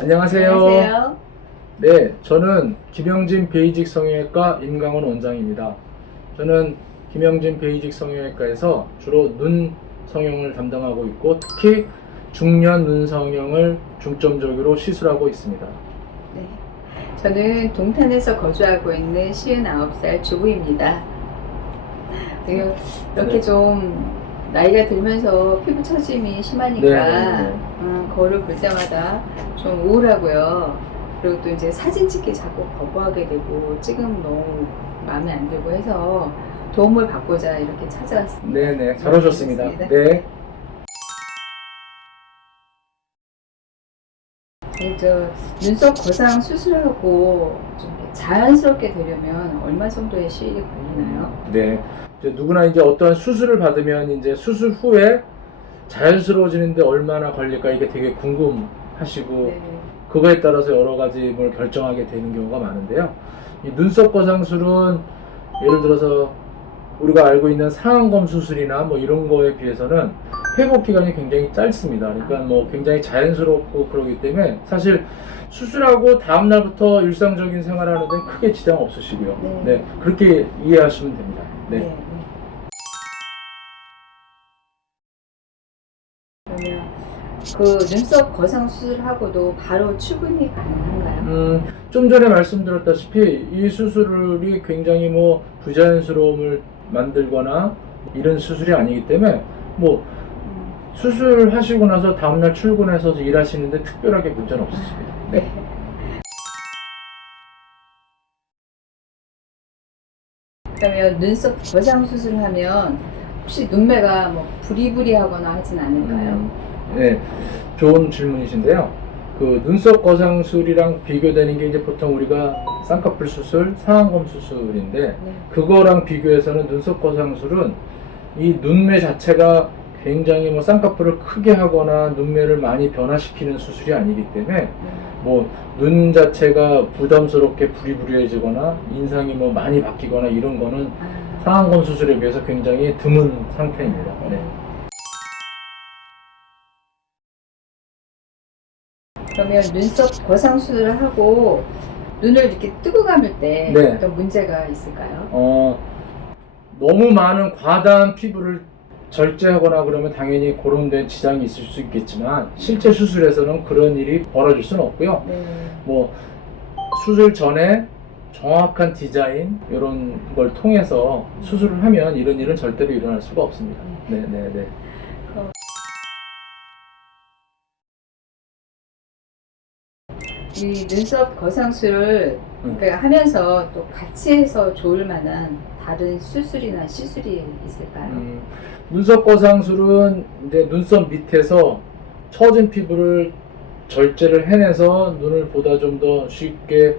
안녕하세요. 안녕하세요. 네, 저는 김영진 베이직 성형외과 임강원 원장입니다. 저는 김영진 베이직 성형외과에서 주로 눈 성형을 담당하고 있고, 특히 중년 눈 성형을 중점적으로 시술하고 있습니다. 네, 저는 동탄에서 거주하고 있는 59살 주부입니다. 이렇게 네. 좀 나이가 들면서 피부 처짐이 심하니까 네. 거울을 볼 때마다 좀 우울하고요. 그리고 또 이제 사진 찍기 자꾸 거부하게 되고 찍으면 너무 마음에 안 들고 해서 도움을 받고자 이렇게 찾아왔습니다. 네네, 잘 오셨습니다. 반갑습니다. 네. 저 눈썹 거상 수술하고 좀 이렇게 자연스럽게 되려면 얼마 정도의 시일이 걸리나요? 네. 이제 누구나 이제 어떤 수술을 받으면 이제 수술 후에 자연스러워지는데 얼마나 걸릴까 이게 되게 궁금하시고, 네. 그거에 따라서 여러 가지 뭘 결정하게 되는 경우가 많은데요. 이 눈썹 거상술은 예를 들어서 우리가 알고 있는 상안검 수술이나 뭐 이런 거에 비해서는 회복 기간이 굉장히 짧습니다. 그러니까 뭐 굉장히 자연스럽고 그러기 때문에 사실 수술하고 다음 날부터 일상적인 생활하는 데는 크게 지장 없으시고요. 네. 네, 그렇게 이해하시면 됩니다. 네. 네. 그러면 그 눈썹 거상 수술하고도 바로 출근이 가능한가요? 좀 전에 말씀드렸다시피 이 수술이 굉장히 뭐 부자연스러움을 만들거나 이런 수술이 아니기 때문에 뭐 수술하시고 나서 다음날 출근해서 일하시는데 특별하게 문제는 없으십니다. 네. 그러면 눈썹 거상 수술하면 혹시 눈매가 뭐 부리부리하거나 하진 않을까요? 네, 좋은 질문이신데요. 그 눈썹 거상술이랑 비교되는 게 이제 보통 우리가 쌍꺼풀 수술, 상안검 수술인데, 네. 그거랑 비교해서는 눈썹 거상술은 이 눈매 자체가 굉장히 뭐 쌍꺼풀을 크게 하거나 눈매를 많이 변화시키는 수술이 아니기 때문에 네. 뭐 눈 자체가 부담스럽게 부리부리해지거나 인상이 뭐 많이 바뀌거나 이런 거는 상안검 수술에 비해서 굉장히 드문 상태입니다. 네. 그러면 눈썹 거상 수술을 하고 눈을 이렇게 뜨고 감을 때 네. 어떤 문제가 있을까요? 너무 많은 과다한 피부를 절제하거나 그러면 당연히 그런 데 지장이 있을 수 있겠지만, 실제 수술에서는 그런 일이 벌어질 수는 없고요. 네. 뭐 수술 전에 정확한 디자인 이런 걸 통해서 수술을 하면 이런 일은 절대로 일어날 수가 없습니다. 네네네. 이 눈썹 거상술을 그러니까 하면서 또 같이 해서 좋을 만한 다른 수술이나 시술이 있을까요? 눈썹 거상술은 이제 눈썹 밑에서 처진 피부를 절제를 해내서 눈을 보다 좀 더 쉽게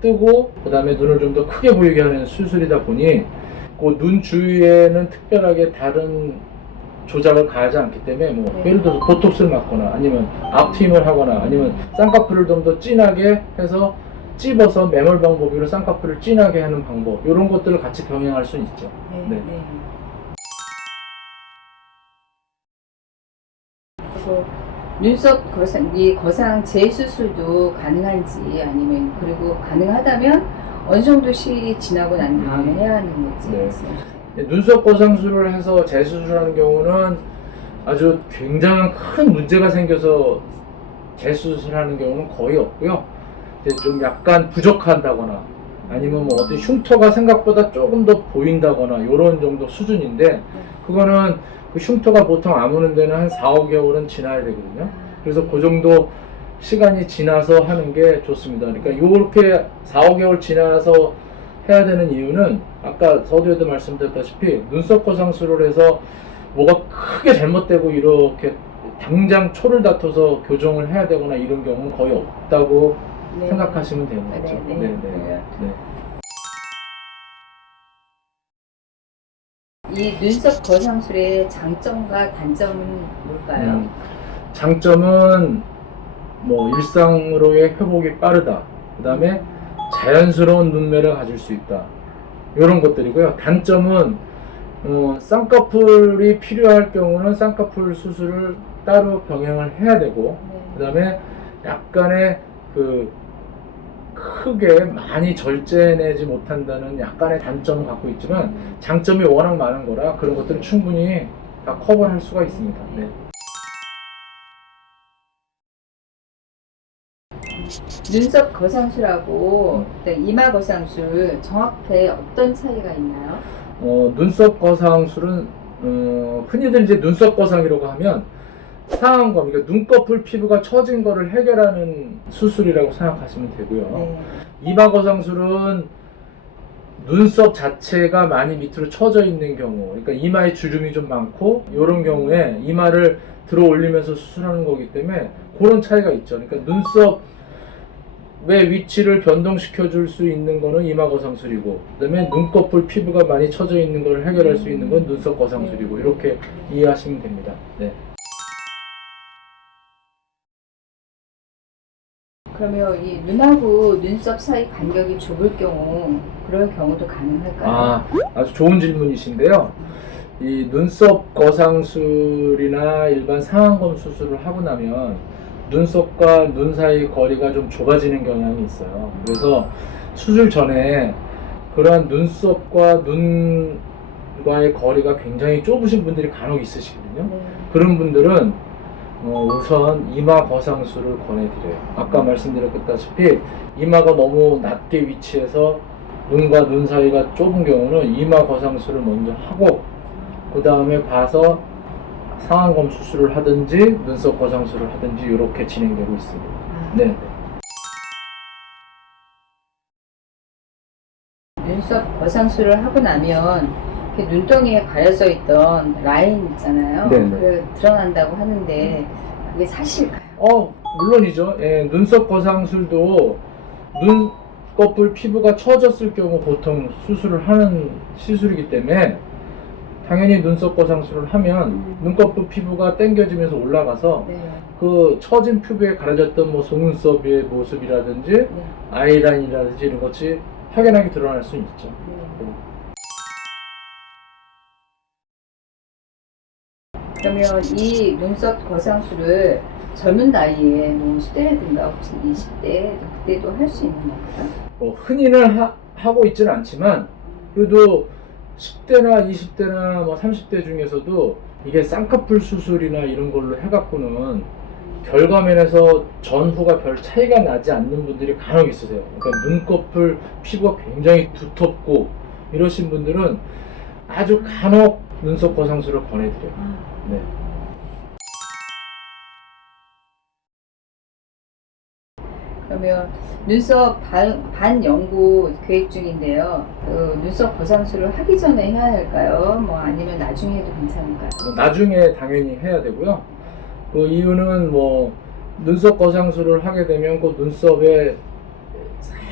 뜨고 그 다음에 눈을 좀 더 크게 보이게 하는 수술이다 보니 그 눈 주위에는 특별하게 다른 조작을 가하지 않기 때문에 뭐 네. 예를 들어서 보톡스를 맞거나 아니면 앞트임을 하거나 아니면 쌍꺼풀을 좀 더 진하게 해서 찝어서 매몰 방법으로 쌍꺼풀을 진하게 하는 방법, 이런 것들을 같이 병행할 수는 있죠. 네. 그리고 눈썹 거상, 이 거상 재수술도 가능한지 아니면 그리고 가능하다면 어느 정도 시일이 지나고 난 다음에 해야 하는 건지 네. 말씀해 주세요. 눈썹 거상술을 해서 재수술하는 경우는 아주 굉장한 큰 문제가 생겨서 재수술하는 경우는 거의 없고요. 이제 좀 약간 부족한다거나 아니면 뭐 어떤 흉터가 생각보다 조금 더 보인다거나 이런 정도 수준인데, 그거는 그 흉터가 보통 아무는 데는 한 4, 5개월은 지나야 되거든요. 그래서 그 정도 시간이 지나서 하는 게 좋습니다. 그러니까 이렇게 4, 5개월 지나서 해야 되는 이유는 아까 서두에도 말씀드렸다시피 눈썹 거상술을 해서 뭐가 크게 잘못되고 이렇게 당장 초를 다퉈서 교정을 해야 되거나 이런 경우는 거의 없다고 네. 생각하시면 되는 거죠. 네. 네. 이 눈썹 거상술의 장점과 단점은 뭘까요? 장점은 뭐 일상으로의 회복이 빠르다. 그 다음에 자연스러운 눈매를 가질 수 있다. 이런 것들이고요. 단점은 쌍꺼풀이 필요할 경우는 쌍꺼풀 수술을 따로 병행을 해야 되고, 그 다음에 약간의 그 크게 많이 절제해내지 못한다는 약간의 단점을 갖고 있지만 장점이 워낙 많은 거라 그런 것들은 충분히 다 커버할 수가 있습니다. 네. 눈썹 거상술하고 이마 거상술 정확히 어떤 차이가 있나요? 눈썹 거상술은 흔히들 이제 눈썹 거상이라고 하면 상안검, 그러니까 눈꺼풀 피부가 처진 거를 해결하는 수술이라고 생각하시면 되고요. 네. 이마 거상술은 눈썹 자체가 많이 밑으로 처져 있는 경우, 그러니까 이마에 주름이 좀 많고 이런 경우에 이마를 들어 올리면서 수술하는 거기 때문에 그런 차이가 있죠. 그러니까 눈썹의 위치를 변동시켜 줄 수 있는 거는 이마 거상술이고, 그다음에 눈꺼풀 피부가 많이 처져 있는 걸 해결할 수 있는 건 눈썹 거상술이고, 이렇게 이해하시면 됩니다. 네. 그러면 이 눈하고 눈썹 사이 간격이 좁을 경우 그런 경우도 가능할까요? 아주 좋은 질문이신데요. 이 눈썹 거상술이나 일반 상안검 수술을 하고 나면 눈썹과 눈 사이 거리가 좀 좁아지는 경향이 있어요. 그래서 수술 전에 그러한 눈썹과 눈과의 거리가 굉장히 좁으신 분들이 간혹 있으시거든요. 네. 그런 분들은 우선 이마 거상술을 권해드려요. 아까 말씀드렸다시피 이마가 너무 낮게 위치해서 눈과 눈 사이가 좁은 경우는 이마 거상술을 먼저 하고 그 다음에 봐서 상안검 수술을 하든지 눈썹 거상술을 하든지 이렇게 진행되고 있습니다. 네. 눈썹 거상술을 하고 나면 이렇게 눈덩이에 가려져 있던 라인 있잖아요. 네네. 그게 드러난다고 하는데 그게 사실까요? 물론이죠. 예, 눈썹 거상술도 눈꺼풀 피부가 처졌을 경우 보통 수술을 하는 시술이기 때문에 당연히 눈썹 거상술을 하면 눈꺼풀 피부가 당겨지면서 올라가서 네. 그 처진 피부에 가려졌던 뭐 속눈썹의 모습이라든지 네. 아이라인이라든지 이런 것이 확연하게 드러날 수 있죠. 네. 그러면 이 눈썹 거상술을 젊은 나이에 뭐 10대라든가 혹시 20대 그때도 할 수 있는 건가요? 흔히는 하고 있지는 않지만 그래도 10대나 20대나 뭐 30대 중에서도 이게 쌍꺼풀 수술이나 이런 걸로 해갖고는 결과면에서 전후가 별 차이가 나지 않는 분들이 간혹 있으세요. 그러니까 눈꺼풀 피부가 굉장히 두텁고 이러신 분들은 아주 간혹 눈썹 거상술을 권해드려요. 네. 그러면 눈썹 반연구 계획 중인데요. 그 눈썹 거상술을 하기 전에 해야 할까요? 뭐 아니면 나중에 해도 괜찮을까요? 나중에 당연히 해야 되고요. 그 이유는 뭐 눈썹 거상술을 하게 되면 그 눈썹에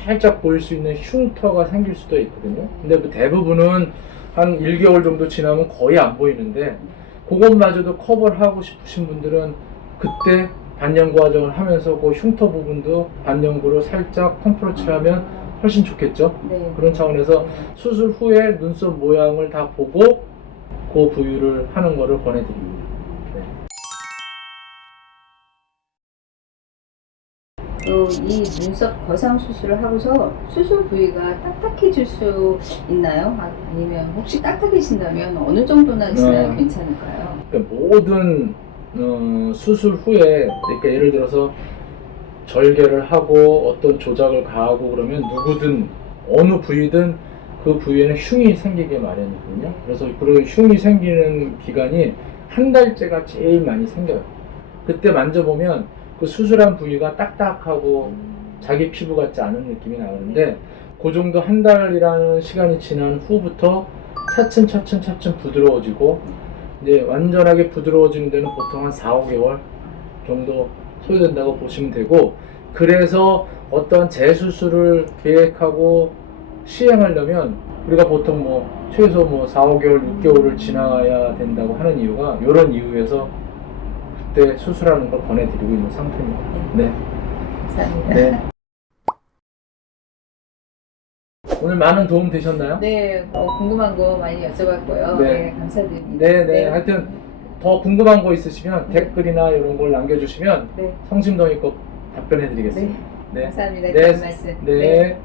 살짝 보일 수 있는 흉터가 생길 수도 있거든요. 근데 그 대부분은 한 1개월 정도 지나면 거의 안 보이는데 그것마저도 커버를 하고 싶으신 분들은 그때 반영구 과정을 하면서 그 흉터 부분도 반영구로 살짝 컴프로치하면 훨씬 좋겠죠. 네. 그런 차원에서 수술 후에 눈썹 모양을 다 보고 그 부위를 하는 거를 권해드립니다. 네. 또 이 눈썹 거상 수술을 하고서 수술 부위가 딱딱해질 수 있나요? 아니면 혹시 딱딱해진다면 어느 정도나 지나야 괜찮을까요? 그러니까 모든 수술 후에 그러니까 예를 들어서 절개를 하고 어떤 조작을 가하고 그러면 누구든 어느 부위든 그 부위에는 흉이 생기게 마련이거든요. 그래서 그런 흉이 생기는 기간이 한 달째가 제일 많이 생겨요. 그때 만져보면 그 수술한 부위가 딱딱하고 자기 피부 같지 않은 느낌이 나오는데 그 정도 한 달이라는 시간이 지난 후부터 차츰 부드러워지고 이제 완전하게 부드러워지는 데는 보통 한 4-5개월 정도 소요된다고 보시면 되고, 그래서 어떤 재수술을 계획하고 시행하려면 우리가 보통 뭐 최소 뭐 4-5개월, 6개월을 지나야 된다고 하는 이유가 이런 이유에서 그때 수술하는 걸 권해드리고 있는 상태입니다. 네. 감사합니다. 네. 오늘 많은 도움 되셨나요? 네, 궁금한 거 많이 여쭤봤고요. 네. 네, 감사드립니다. 네. 하여튼 더 궁금한 거 있으시면 댓글이나 이런 걸 남겨주시면 네. 성심동의과 답변해 드리겠습니다. 네. 감사합니다. 네. 좋은 말씀. 네.